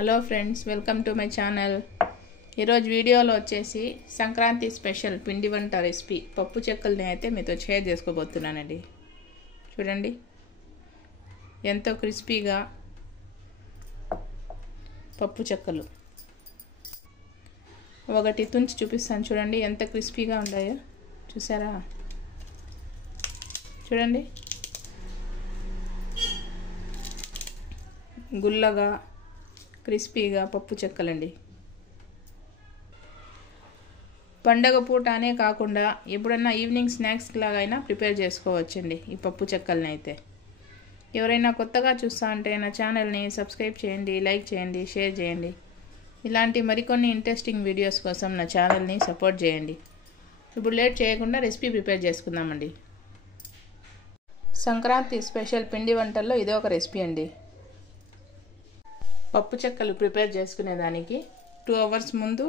Hello friends, welcome to my channel. ఈరోజు వీడియోలో వచ్చేసి సంక్రాంతి స్పెషల్ పిండి వంట రెసిపీ పప్పు చెక్కల్ని అయితే మీతో షేర్ చేసుకోబోతున్నానండి. చూడండి, ఎంతో క్రిస్పీగా పప్పు చెక్కలు. ఒకటి తుంచి చూపిస్తాను, చూడండి ఎంత క్రిస్పీగా ఉన్నాయో. చూసారా? చూడండి, గుల్లగా క్రిస్పీగా పప్పు చెక్కలండి. పండగ పూట అనే కాకుండా ఎప్పుడన్నా ఈవినింగ్ స్నాక్స్ లాగైనా ప్రిపేర్ చేసుకోవచ్చండి ఈ పప్పు చెక్కల్ని అయితే. ఎవరైనా కొత్తగా చూస్తా అంటే నా ఛానల్ని సబ్స్క్రైబ్ చేయండి, లైక్ చేయండి, షేర్ చేయండి. ఇలాంటి మరికొన్ని ఇంట్రెస్టింగ్ వీడియోస్ కోసం నా ఛానల్ని సపోర్ట్ చేయండి. ఇప్పుడు లేట్ చేయకుండా రెసిపీ ప్రిపేర్ చేసుకుందామండి. సంక్రాంతి స్పెషల్ పిండి వంటల్లో ఇదే ఒక రెసిపీ అండి. పప్పు చెక్కలు ప్రిపేర్ చేసుకునేదానికి 2 hours ముందు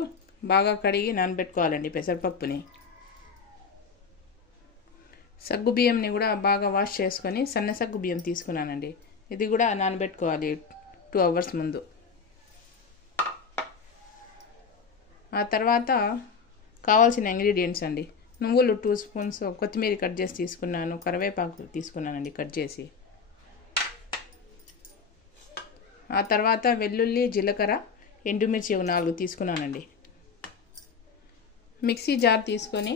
బాగా కడిగి నానబెట్టుకోవాలండి పెసరపప్పుని. సగ్గు బియ్యంని కూడా బాగా వాష్ చేసుకొని సన్న సగ్గు బియ్యం తీసుకున్నానండి. ఇది కూడా నానబెట్టుకోవాలి 2 hours ముందు. ఆ తర్వాత కావాల్సిన ఇంగ్రీడియంట్స్ అండి: నువ్వులు 2 spoons, కొత్తిమీర కట్ చేసి తీసుకున్నాను, కరివేపాకు తీసుకున్నానండి కట్ చేసి. ఆ తర్వాత వెల్లుల్లి, జీలకర్ర, ఎండుమిర్చి 4 తీసుకున్నానండి. మిక్సీ జార్ తీసుకొని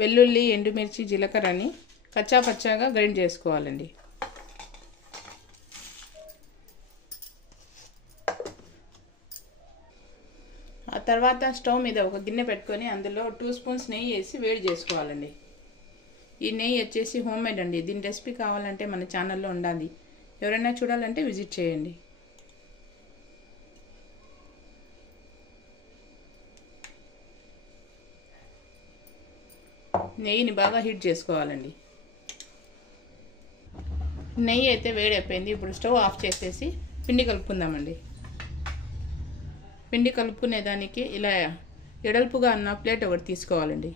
వెల్లుల్లి, ఎండుమిర్చి, జీలకర్రని కచ్చాపచ్చాగా గ్రైండ్ చేసుకోవాలండి. ఆ తర్వాత స్టవ్ మీద ఒక గిన్నె పెట్టుకొని అందులో 2 spoons నెయ్యి వేసి వేడి చేసుకోవాలండి. ఈ నెయ్యి వచ్చేసి హోమ్ మేడ్ అండి. దీని రెసిపీ కావాలంటే మన ఛానల్లో ఉండాలి. ఎవరైనా చూడాలంటే విజిట్ చేయండి. నెయ్యిని బాగా హీట్ చేసుకోవాలండి. నెయ్యి అయితే వేడైపోయింది. ఇప్పుడు స్టవ్ ఆఫ్ చేసేసి పిండి కలుపుకుందామండి. పిండి కలుపుకునేదానికి ఇలా ఎడల్పుగా ఉన్న ప్లేట్ ఒకటి తీసుకోవాలండి.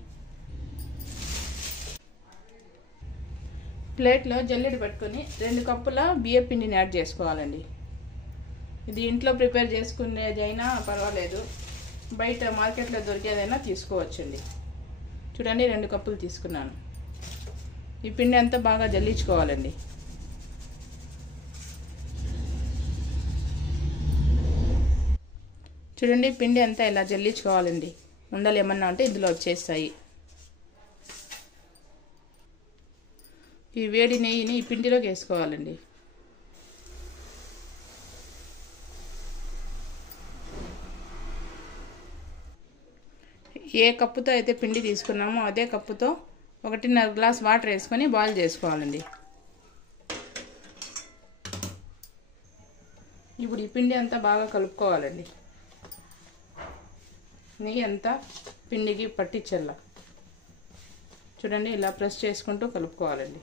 ప్లేట్లో జల్లెడ పెట్టుకొని 2 కప్పుల బియ్య పిండిని యాడ్ చేసుకోవాలండి. ఇది ఇంట్లో ప్రిపేర్ చేసుకునేది అయినా పర్వాలేదు, బయట మార్కెట్లో దొరికేదైనా తీసుకోవచ్చండి. చూడండి, 2 కప్పులు తీసుకున్నాను. ఈ పిండి అంతా బాగా జల్లించుకోవాలండి. చూడండి, పిండి అంతా ఇలా జల్లించుకోవాలండి. ఉండలు ఏమన్నా ఉంటే ఇందులో వచ్చేస్తాయి. ఈ వేడి నెయ్యిని ఈ పిండిలోకి వేసుకోవాలండి. ఏ కప్పుతో అయితే పిండి తీసుకున్నామో అదే కప్పుతో 1.5 గ్లాస్ వాటర్ వేసుకొని బాయిల్ చేసుకోవాలండి. ఇప్పుడు ఈ పిండి అంతా బాగా కలుపుకోవాలండి. నెయ్యి అంతా పిండికి పట్టించల్లా. చూడండి, ఇలా ప్రెస్ చేసుకుంటూ కలుపుకోవాలండి.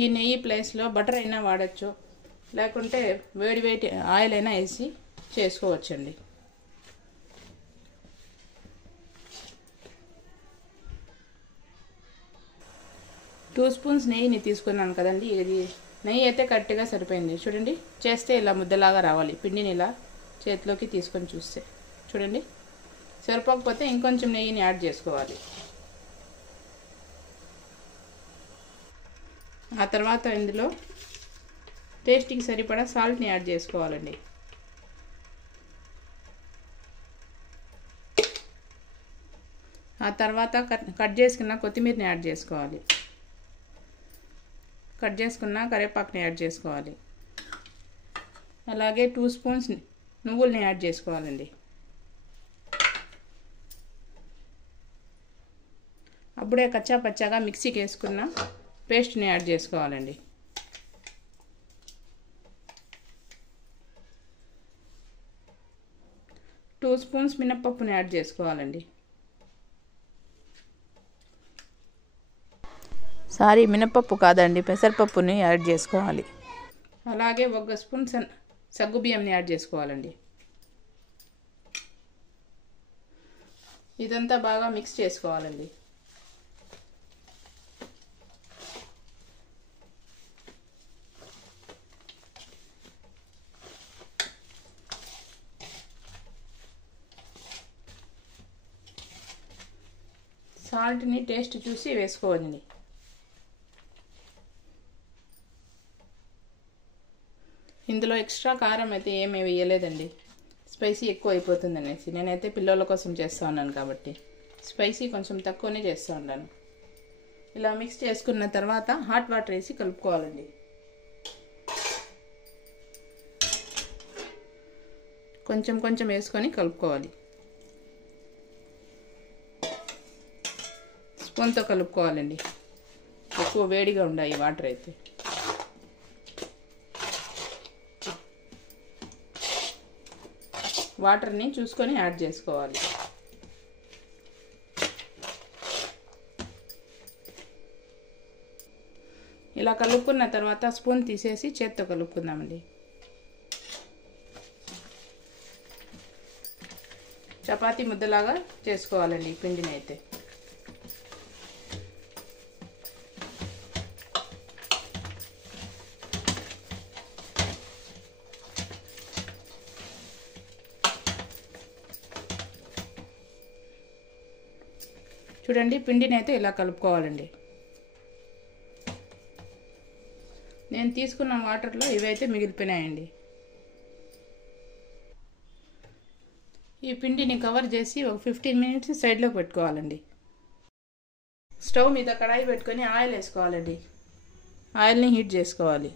ఈ నెయ్యి ప్లేస్లో బటర్ అయినా వాడచ్చు, లేకుంటే వేడి ఆయిల్ అయినా వేసి చేసుకోవచ్చండి. టూ స్పూన్స్ నెయ్యిని తీసుకున్నాను కదండి. ఇది నెయ్యి అయితే కరెక్ట్గా సరిపోయింది. చూడండి, చేస్తే ఇలా ముద్దలాగా రావాలి. పిండిని ఇలా చేతిలోకి తీసుకొని చూస్తే చూడండి, సరిపోకపోతే ఇంకొంచెం నెయ్యిని యాడ్ చేసుకోవాలి. ఆ తర్వాత ఇందులో టేస్ట్కి సరిపడా సాల్ట్ని యాడ్ చేసుకోవాలండి. ఆ తర్వాత కట్ చేసుకున్న కొత్తిమీరని యాడ్ చేసుకోవాలి. కట్ చేసుకున్న కరివేపాకుని యాడ్ చేసుకోవాలి. అలాగే 2 spoons నువ్వుల్ని యాడ్ చేసుకోవాలండి. అప్పుడే కచ్చా పచ్చాగా మిక్సీకి వేసుకున్న పేస్ట్ని యాడ్ చేసుకోవాలండి. టూ స్పూన్స్ మినప్పప్పుని యాడ్ చేసుకోవాలండి. మినప్పప్పు కాదండి, పెసరపప్పుని యాడ్ చేసుకోవాలి. అలాగే 1 స్పూన్ సగ్గు బియ్యంని యాడ్ చేసుకోవాలండి. ఇదంతా బాగా మిక్స్ చేసుకోవాలండి. సాల్ట్ని టేస్ట్ చూసి వేసుకోవాలి. ఇందులో ఎక్స్ట్రా కారం అయితే ఏమీ వేయలేదండి, స్పైసీ ఎక్కువ అయిపోతుంది అనేసి. నేనైతే పిల్లల కోసం చేస్తూ ఉన్నాను కాబట్టి స్పైసీ కొంచెం తక్కువనే చేస్తూ ఉన్నాను. ఇలా మిక్స్ చేసుకున్న తర్వాత హాట్ వాటర్ వేసి కలుపుకోవాలండి. కొంచెం కొంచెం వేసుకొని కలుపుకోవాలి. స్పూన్తో కలుపుకోవాలండి. ఎక్కువ వేడిగా ఉన్నాయి వాటర్ అయితే. వాటర్ని చూసుకొని యాడ్ చేసుకోవాలి. ఇలా కలుపుకున్న తర్వాత స్పూన్ తీసేసి చేత్తో కలుపుకుందామండి. చపాతీ ముద్దలాగా చేసుకోవాలండి పిండిని అయితే. చూడండి, పిండిని అయితే ఇలా కలుపుకోవాలండి. నేను తీసుకున్న వాటర్లో ఇవైతే మిగిలిపోయినాయండి. ఈ పిండిని కవర్ చేసి ఒక 15 మినిట్స్ సైడ్లో పెట్టుకోవాలండి. స్టవ్ మీద కడాయి పెట్టుకొని ఆయిల్ వేసుకోవాలండి. ఆయిల్ని హీట్ చేసుకోవాలి.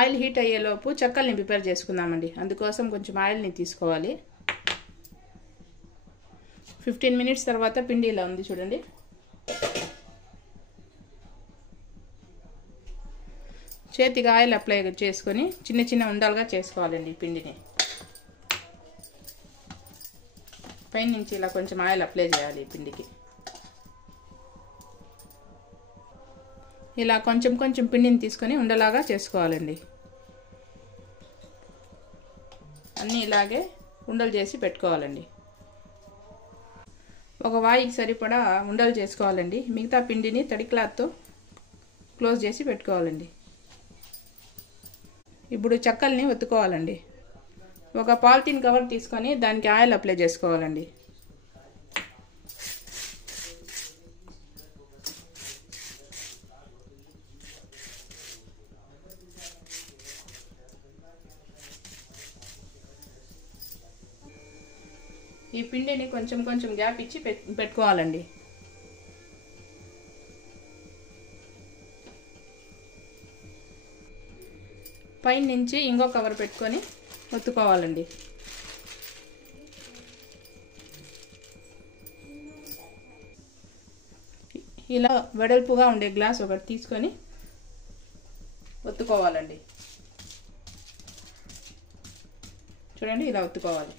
ఆయిల్ హీట్ అయ్యేలోపు చెక్కల్ని ప్రిపేర్ చేసుకుందామండి. అందుకోసం కొంచెం ఆయిల్ని తీసుకోవాలి. 15 మినిట్స్ తర్వాత పిండి ఇలా ఉంది చూడండి. చేతికి ఆయిల్ అప్లై చేసుకొని చిన్న చిన్న ఉండలుగా చేసుకోవాలండి పిండిని. పైన నుంచి ఇలా కొంచెం ఆయిల్ అప్లై చేయాలి పిండికి. ఇలా కొంచెం కొంచెం పిండిని తీసుకొని ఉండలాగా చేసుకోవాలండి. అన్నీ ఇలాగే ఉండలు చేసి పెట్టుకోవాలండి. ఒక వాయికి సరిపడా ఉండలు చేసుకోవాలండి. మిగతా పిండిని తడి క్లాత్తో క్లోజ్ చేసి పెట్టుకోవాలండి. ఇప్పుడు చెక్కల్ని ఒత్తుకోవాలండి. ఒక పాలిథిన్ కవర్ తీసుకొని దానికి ఆయిల్ అప్లై చేసుకోవాలండి. ఈ పిండిని కొంచెం కొంచెం గ్యాప్ ఇచ్చి పెట్టుకోవాలండి. పైన నుంచి ఇంకో కవర్ పెట్టుకొని ఒత్తుకోవాలండి. ఇలా వెడల్పుగా ఉండే గ్లాస్ ఒకటి తీసుకొని ఒత్తుకోవాలండి. చూడండి, ఇలా ఒత్తుకోవాలి.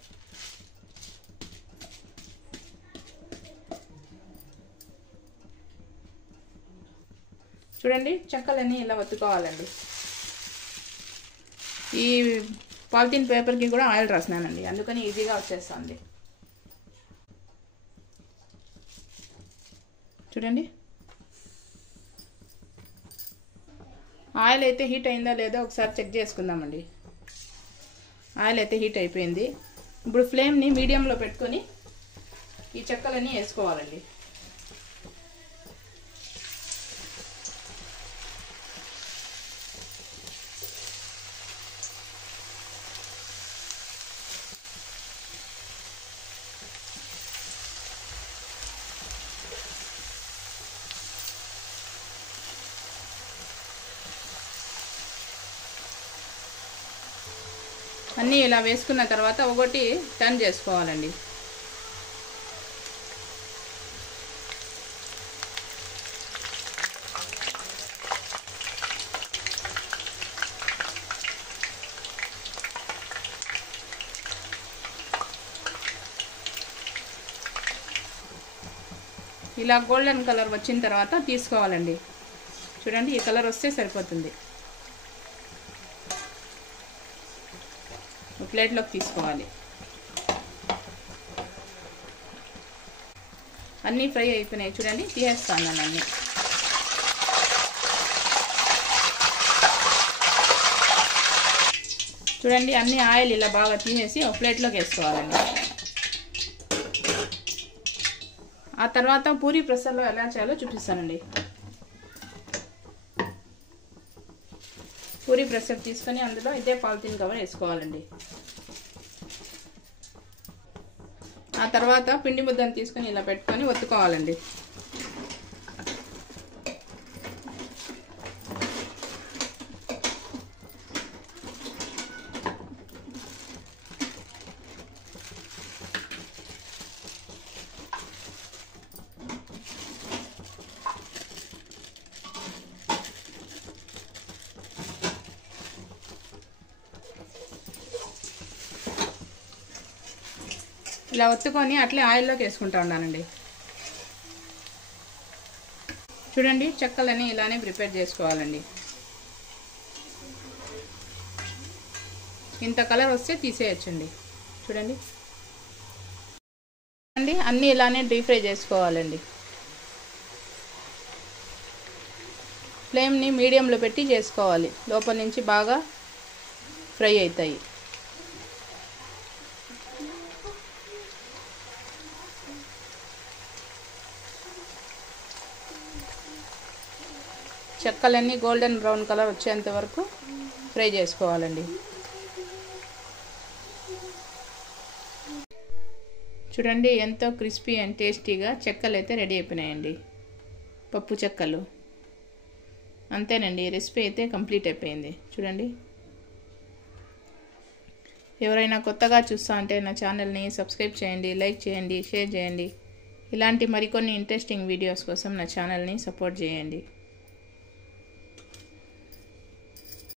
చూడండి, చెక్కలన్నీ ఇలా ఒత్తుకోవాలండి. ఈ పాలిథిన్ పేపర్కి కూడా ఆయిల్ రాసినానండి, అందుకని ఈజీగా వచ్చేస్తుంది. చూడండి, ఆయిల్ అయితే హీట్ అయిందా లేదో ఒకసారి చెక్ చేసుకుందామండి. ఆయిల్ అయితే హీట్ అయిపోయింది. ఇప్పుడు ఫ్లేమ్ని మీడియంలో పెట్టుకొని ఈ చెక్కలన్నీ వేసుకోవాలండి. అన్నీ ఇలా వేసుకున్న తర్వాత ఒకటి టర్న్ చేసుకోవాలండి. ఇలా గోల్డెన్ కలర్ వచ్చిన తర్వాత తీసుకోవాలండి. చూడండి, ఈ కలర్ వస్తే సరిపోతుంది. ప్లేట్లోకి తీసుకోవాలి. అన్నీ ఫ్రై అయిపోయినాయి చూడండి, తీసేస్తాను నేను అన్నీ. చూడండి అన్ని ఆయిల్ ఇలా బాగా తీసేసి ఒక ప్లేట్లోకి వేసుకోవాలండి. ఆ తర్వాత పూరీ ప్రెషర్లో ఎలా చేయాలో చూపిస్తానండి. పూరీ ప్రెషర్ తీసుకొని అందులో ఇదే పాలిథిన్ కవర్ వేసుకోవాలండి. ఆ తర్వాత పిండి ముద్దను తీసుకొని ఇలా పెట్టుకొని ఒత్తుకోవాలండి. ఇలా ఒత్తుకొని అట్లే ఆయిల్లోకి వేసుకుంటూ ఉన్నానండి. చూడండి చెక్కలని ఇలానే ప్రిపేర్ చేసుకోవాలండి. ఇంత కలర్ వస్తే తీసేయచ్చండి. చూడండి అన్నీ ఇలానే డీప్ ఫ్రై చేసుకోవాలండి. ఫ్లేమ్ని మీడియంలో పెట్టి చేసుకోవాలి, లోపల నుంచి బాగా ఫ్రై అవుతాయి. చెక్కలన్నీ గోల్డెన్ బ్రౌన్ కలర్ వచ్చేంత వరకు ఫ్రై చేసుకోవాలండి. చూడండి ఎంతో క్రిస్పీ అండ్ టేస్టీగా చెక్కలు అయితే రెడీ అయిపోయినాయండి, పప్పు చెక్కలు. అంతేనండి, రెసిపీ అయితే కంప్లీట్ అయిపోయింది. చూడండి ఎవరైనా కొత్తగా చూస్తా అంటే నా ఛానల్ని సబ్స్క్రైబ్ చేయండి, లైక్ చేయండి, షేర్ చేయండి. ఇలాంటి మరికొన్ని ఇంట్రెస్టింగ్ వీడియోస్ కోసం నా ఛానల్ని సపోర్ట్ చేయండి.